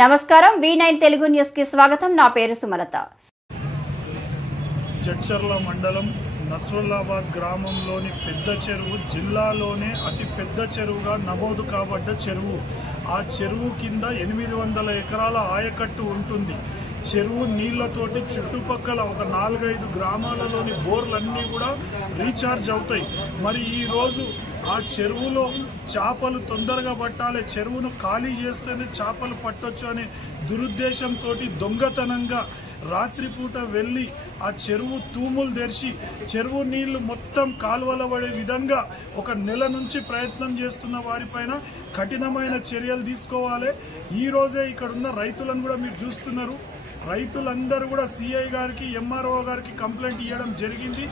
నమస్కారం V9 Telugu news కి స్వాగతం। నా పేరు సుమలత। జడ్చర్ల మండలం నస్రుల్లాబాద్ గ్రామంలోని పెద్ద చెరువు జిల్లాలోనే అతి పెద్ద చెరువుగా నమోదు కాబడ్డ చెరువు। ఆ చెరువు కింద 800 ఎకరాల ఆయకట్టు ఉంటుంది। చెరువు నీళ్లతోటి చుట్టుపక్కల ఒక 4-5 గ్రామాలలోని బోర్లన్నీ కూడా రీఛార్జ్ అవుతాయి। మరి ఈ రోజు ఆ చెరువులో చేపలు తొందరగా పట్టాలి, చెరువును ఖాళీ చేస్తేనే చేపలు పట్టొచ్చు అనే దురుద్దేశంతో దొంగతనంగా రాత్రిపూట వెళ్ళి ఆ చెరువు తూములు తెరిచి చెరువు నీళ్లు మొత్తం కాలువల పడే విధంగా ఒక నెల నుంచి ప్రయత్నం చేస్తున్న వారిపైన కఠినమైన చర్యలు తీసుకోవాలి। ఈ రోజే ఇక్కడ ఉన్న రైతులను కూడా మీరు చూస్తున్నారు। రైతులందరూ కూడా సిఐ గారికి ఎంఆర్ఓ గారికి కంప్లైంట్ ఇవ్వడం జరిగింది।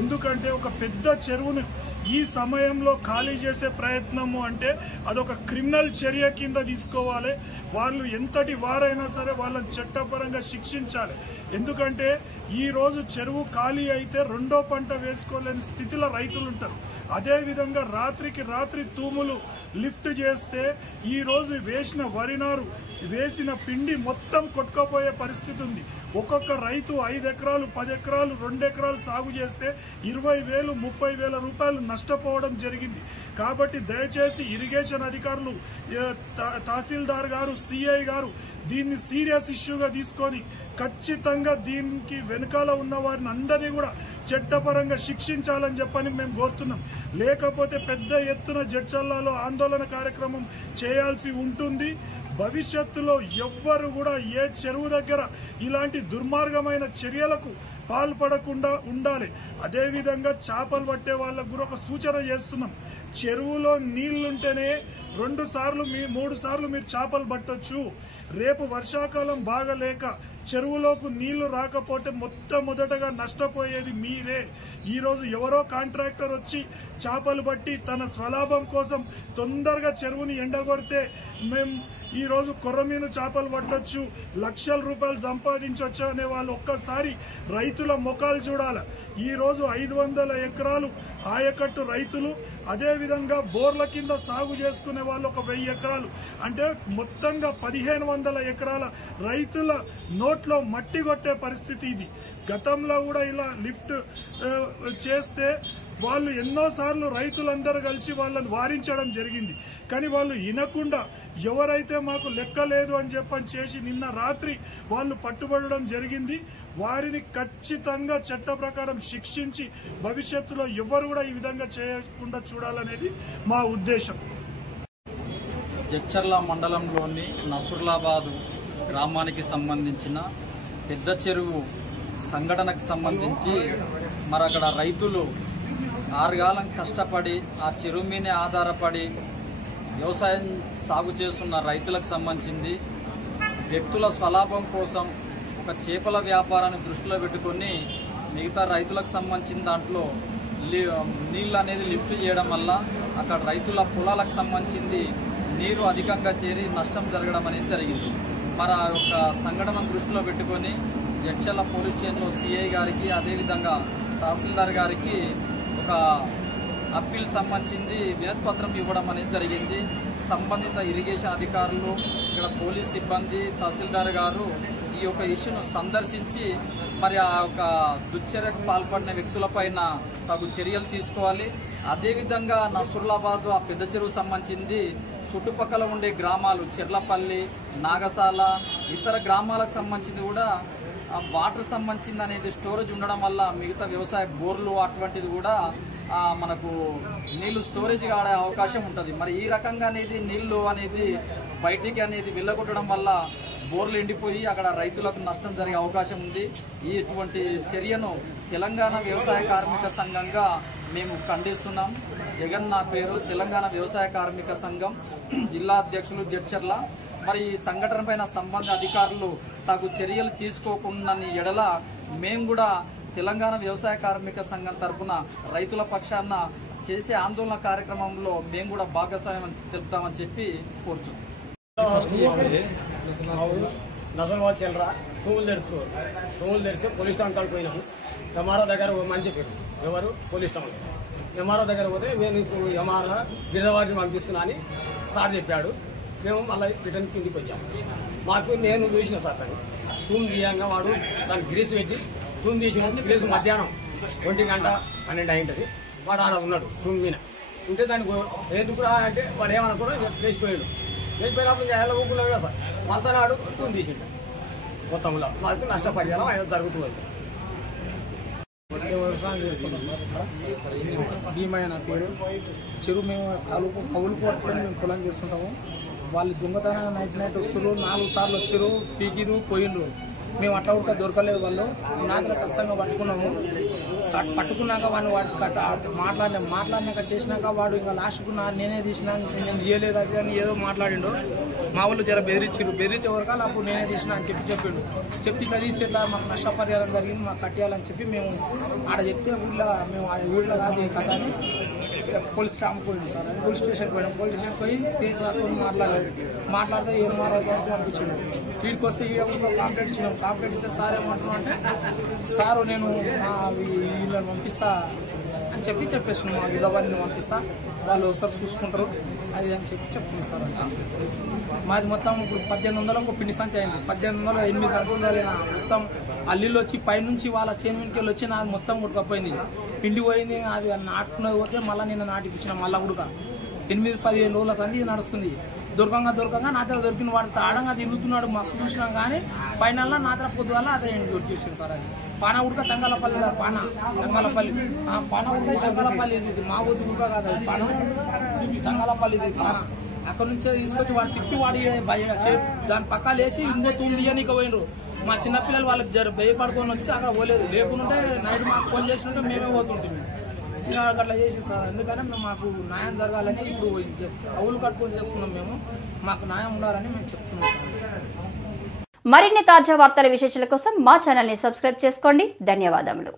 ఎందుకంటే ఒక పెద్ద చెరువును ఈ సమయంలో ఖాళీ చేసే ప్రయత్నము అంటే అదొక క్రిమినల్ చర్య కింద తీసుకోవాలి। వాళ్ళు ఎంతటి వారైనా సరే వాళ్ళని చట్టపరంగా శిక్షించాలి। ఎందుకంటే ఈ రోజు చెరువు ఖాళీ అయితే రెండో పంట వేసుకోలేని స్థితిలో రైతులు ఉంటారు। అదేవిధంగా రాత్రికి రాత్రి తూములు లిఫ్ట్ చేస్తే ఈ రోజు వేసిన వరినారు వేసిన పిండి మొత్తం కొట్టుకుపోయే పరిస్థితి ఉంది। ఒక్కొక్క రైతు 5 ఎకరాలు 10 ఎకరాలు 2 ఎకరాలు సాగు చేస్తే 20,000 30,000 రూపాయలు నష్టపోవడం జరిగింది। కాబట్టి దయచేసి ఇరిగేషన్ అధికారులు తహసీల్దార్ గారు సిఐ గారు దీన్ని సీరియస్ ఇష్యూగా తీసుకొని ఖచ్చితంగా దీనికి వెనకాల ఉన్న వారిని అందరినీ కూడా చట్టపరంగా శిక్షించాలని చెప్పని మేము కోరుతున్నాం। లేకపోతే పెద్ద ఎత్తున జడ్చర్లలో ఆందోళన కార్యక్రమం చేయాల్సి ఉంటుంది। భవిష్యత్తులో ఎవ్వరు కూడా ఏ చెరువు దగ్గర ఇలాంటి దుర్మార్గమైన చర్యలకు పాల్పడకుండా ఉండాలి। అదేవిధంగా చేపలు పట్టే వాళ్ళకు కూడా ఒక సూచన చేస్తున్నాం। చెరువులో నీళ్లుంటేనే 2 సార్లు 3 సార్లు మీరు చేపలు పట్టొచ్చు। రేపు వర్షాకాలం బాగలేక చెరువులోకి నీళ్లు రాకపోతే మొట్టమొదటగా నష్టపోయేది మీరే। ఈరోజు ఎవరో కాంట్రాక్టర్ వచ్చి చేపలు పట్టి తన స్వలాభం కోసం తొందరగా చెరువుని ఎండగొడితే మేము ఈరోజు కొర్రమీను చేపలు పట్టొచ్చు, లక్షల రూపాయలు సంపాదించవచ్చు అనే వాళ్ళు ఒక్కసారి రైతుల ముఖాలు చూడాలి। ఈరోజు 500 ఎకరాలు ఆయకట్టు రైతులు, అదేవిధంగా బోర్ల కింద సాగు చేసుకునే వాళ్ళు ఒక 1000 ఎకరాలు, అంటే మొత్తంగా 1500 ఎకరాల రైతుల నోట్లో మట్టి కొట్టే పరిస్థితి ఇది। గతంలో కూడా ఇలా లిఫ్ట్ చేస్తే వాళ్ళు ఎన్నోసార్లు రైతులందరూ కలిసి వాళ్ళని వారించడం జరిగింది। కానీ వాళ్ళు వినకుండా ఎవరైతే మాకు లెక్క లేదు అని చెప్పని చేసి నిన్న రాత్రి వాళ్ళు పట్టుబడడం జరిగింది। వారిని ఖచ్చితంగా చట్ట ప్రకారం శిక్షించి భవిష్యత్తులో ఎవరు కూడా ఈ విధంగా చేయకుండా చూడాలనేది మా ఉద్దేశం। జడ్చర్ల మండలంలోని నస్రుల్లాబాద్ గ్రామానికి సంబంధించిన పెద్ద చెరువు సంఘటనకు సంబంధించి మరి అక్కడ రైతులు 6 కాలం కష్టపడి ఆ చెరువు మీదే ఆధారపడి వ్యవసాయం సాగు చేస్తున్న రైతులకు సంబంధించింది వ్యక్తుల స్వలాభం కోసం ఒక చేపల వ్యాపారాన్ని దృష్టిలో పెట్టుకొని మిగతా రైతులకు సంబంధించిన దాంట్లో నీళ్ళు అనేది లిఫ్ట్ చేయడం వల్ల అక్కడ రైతుల పొలాలకు సంబంధించింది నీరు అధికంగా చేరి నష్టం జరగడం అనేది జరిగింది। మరి ఆ యొక్క సంఘటన దృష్టిలో పెట్టుకొని జడ్చర్ల పోలీస్ స్టేషన్లో సిఐ గారికి అదేవిధంగా తహసీల్దార్ గారికి ఒక అప్పీల్ సంబంధించింది వినతిపత్రం ఇవ్వడం అనేది జరిగింది। సంబంధిత ఇరిగేషన్ అధికారులు, ఇక్కడ పోలీస్ సిబ్బంది, తహసీల్దార్ గారు ఈ యొక్క ఇష్యూను సందర్శించి మరి ఆ యొక్క దుశ్చర్యకు పాల్పడిన వ్యక్తులపైన తగు చర్యలు తీసుకోవాలి। అదేవిధంగా నస్రుల్లాబాద్ ఆ పెద్ద చెరువు సంబంధించింది చుట్టుపక్కల ఉండే గ్రామాలు చెర్లపల్లి, నాగసాల, ఇతర గ్రామాలకు సంబంధించింది కూడా వాటర్ సంబంధించింది అనేది స్టోరేజ్ ఉండడం వల్ల మిగతా వ్యవసాయ బోర్లు అటువంటిది కూడా మనకు నీళ్లు స్టోరేజ్ కాడే అవకాశం ఉంటుంది। మరి ఈ రకంగా అనేది నీళ్లు అనేది బయటికి అనేది వెళ్ళగొట్టడం వల్ల బోర్లు ఎండిపోయి అక్కడ రైతులకు నష్టం జరిగే అవకాశం ఉంది। ఇటువంటి చర్యను తెలంగాణ వ్యవసాయ కార్మిక సంఘంగా మేము ఖండిస్తున్నాం। జగన్ నా పేరు, తెలంగాణ వ్యవసాయ కార్మిక సంఘం జిల్లా అధ్యక్షులు జడ్చర్ల। మరి ఈ సంఘటన పైన సంబంధ అధికారులు తగు చర్యలు తీసుకోకుండా ఎడల మేము కూడా తెలంగాణ వ్యవసాయ కార్మిక సంఘం తరఫున రైతుల పక్షాన చేసే ఆందోళన కార్యక్రమంలో మేము కూడా భాగస్వామ్యం తెలుపుతామని చెప్పి కోరుచున్నాం। నసల్వాద్ చెల్లరా తూములు తెరిస్తే పోలీస్ స్టేషన్ కాడికి పోయినాము। ఎంఆర్ఓ దగ్గర మంచి చెప్పారు, ఎవరు పోలీస్ స్టేషన్ ఎంఆర్ఓ దగ్గర పోతే నేను ఇప్పుడు ఎంఆర్ఓ గిరిజవాడిని పంపిస్తున్నా అని సార్ చెప్పాడు। మేము మళ్ళీ రిటర్న్ కిందికి వచ్చాము. మాకు నేను చూసిన సార్ దాన్ని తూము తీయంగా వాడు దాన్ని గ్రీస్ పెట్టి తూము తీసిన గ్రీస్ మధ్యాహ్నం 1:12 అయింటుంది. వాడు ఆడ ఉన్నాడు తూము మీద ఉంటే దానికి ఎందుకు రా అంటే వాడు ఏమనుకున్నా లేచిపోయాడు. లేచిపోయినప్పుడు ఇంకా ఎలా ఊపుకున్నాడు కదా సార్ మళ్ళీ నాడు తూము తీసిండు. మొత్తంలో మాకు నష్టపరిహారం ఆయన జరుగుతుంది. వ్యవసాయం చేసుకుంటాం సార్. ఇక్కడ భీమయ్య నా పేరు. చెరువు మేము కవులు పట్టుకొని మేము పొలం చేస్తుంటాము. వాళ్ళు దొంగతనంగా నైట్ వస్తారు. 4 సార్లు వచ్చారు, పీకిరు, పోయిండ్రు. మేము అట్లా కూడా దొరకలేదు. వాళ్ళు నాదులు ఖచ్చితంగా పట్టుకున్నాము. పట్టుకున్నాక వాడిని మాట్లాడినాక చేసినాక వాడు ఇంకా లాస్ట్కు నేనే తీసినా, నేను తీయలేదు అది అని ఏదో మాట్లాడిండు. మా వాళ్ళు జర బెదిరించే వరకాలు అప్పుడు నేనే తీసినా అని చెప్పిండు. ఇట్లా తీసి ఇట్లా మాకు నష్టపరిహారం జరిగింది, మాకు కట్టేయాలని చెప్పి మేము ఆడ చెప్తే ఊళ్ళో కాదు ఈ కథ అని పోలీస్ స్టాంప్ పోయింది సార్. పోలీస్ స్టేషన్కి పోయినాం. పోలీస్ స్టేషన్కి పోయి సేఫ్ మాట్లాడితే ఏం మాట్లాడుతూ పంపించిండు. వీడికి వస్తే కంప్లైంట్ ఇచ్చినాం. కంప్లైంట్ ఇస్తే సార్ ఏమంటున్నాం అంటే సారు నేను వీళ్ళని పంపిస్తా అని చెప్పేస్తున్నాం. మా ఇదవారిని పంపిస్తా, వాళ్ళు ఒకసారి చూసుకుంటారు అది అని చెప్తుంది సార్. అంట మాది మొత్తం ఇప్పుడు 1800 పిండి సంచి అయింది. 1800 8 సంచులు మొత్తం అల్లిళ్ళు వచ్చి పైనుంచి వాళ్ళ చేనుకి వచ్చి నాది మొత్తం కొట్టుకపోయింది. పిండి పోయింది. అది నాటుకున్నది పోతే మళ్ళీ నిన్న నాటిపించిన మళ్ళీ కూడా 8-15 రోజుల సంధి నడుస్తుంది. దొరకంగా నా దగ్గర దొరికిన వాడు తాడంగా తిరుగుతున్నాడు. మస్తు చూసినాం కానీ ఫైనల్లో నా దగ్గర పొద్దుగాల అదే దొరికేసాడు సార్. అది పాన ఉడక తంగలపల్లి పాన ఉడక తంగలపల్లి ఇది మా ఊరి ఉడక కాదు. అది పాన తంగలపల్లి ఇది పాన. అక్కడ నుంచే తీసుకొచ్చి వాడు తిప్పి వాడి దాని పక్క లేచి ఇంకో తూము తీయనీకి పోయినరు. మా చిన్నపిల్లలు వాళ్ళకి భయపడుకొని వచ్చి అక్కడ పోలేదు. లేకుంటే నైట్ మాకు ఫోన్ చేసినట్టే మేమే పోతుంటాం. అట్లా చేసి సార్. అందుకనే మాకు న్యాయం జరగాలని ఇప్పుడు కవులు కట్టుకొని చేస్తున్నాం. మేము మాకు న్యాయం ఉండాలని మేము చెప్తున్నాం సార్. మరిన్ని తాజా వార్తల విశేషాల కోసం మా ఛానల్ని సబ్స్క్రైబ్ చేసుకోండి. ధన్యవాదములు.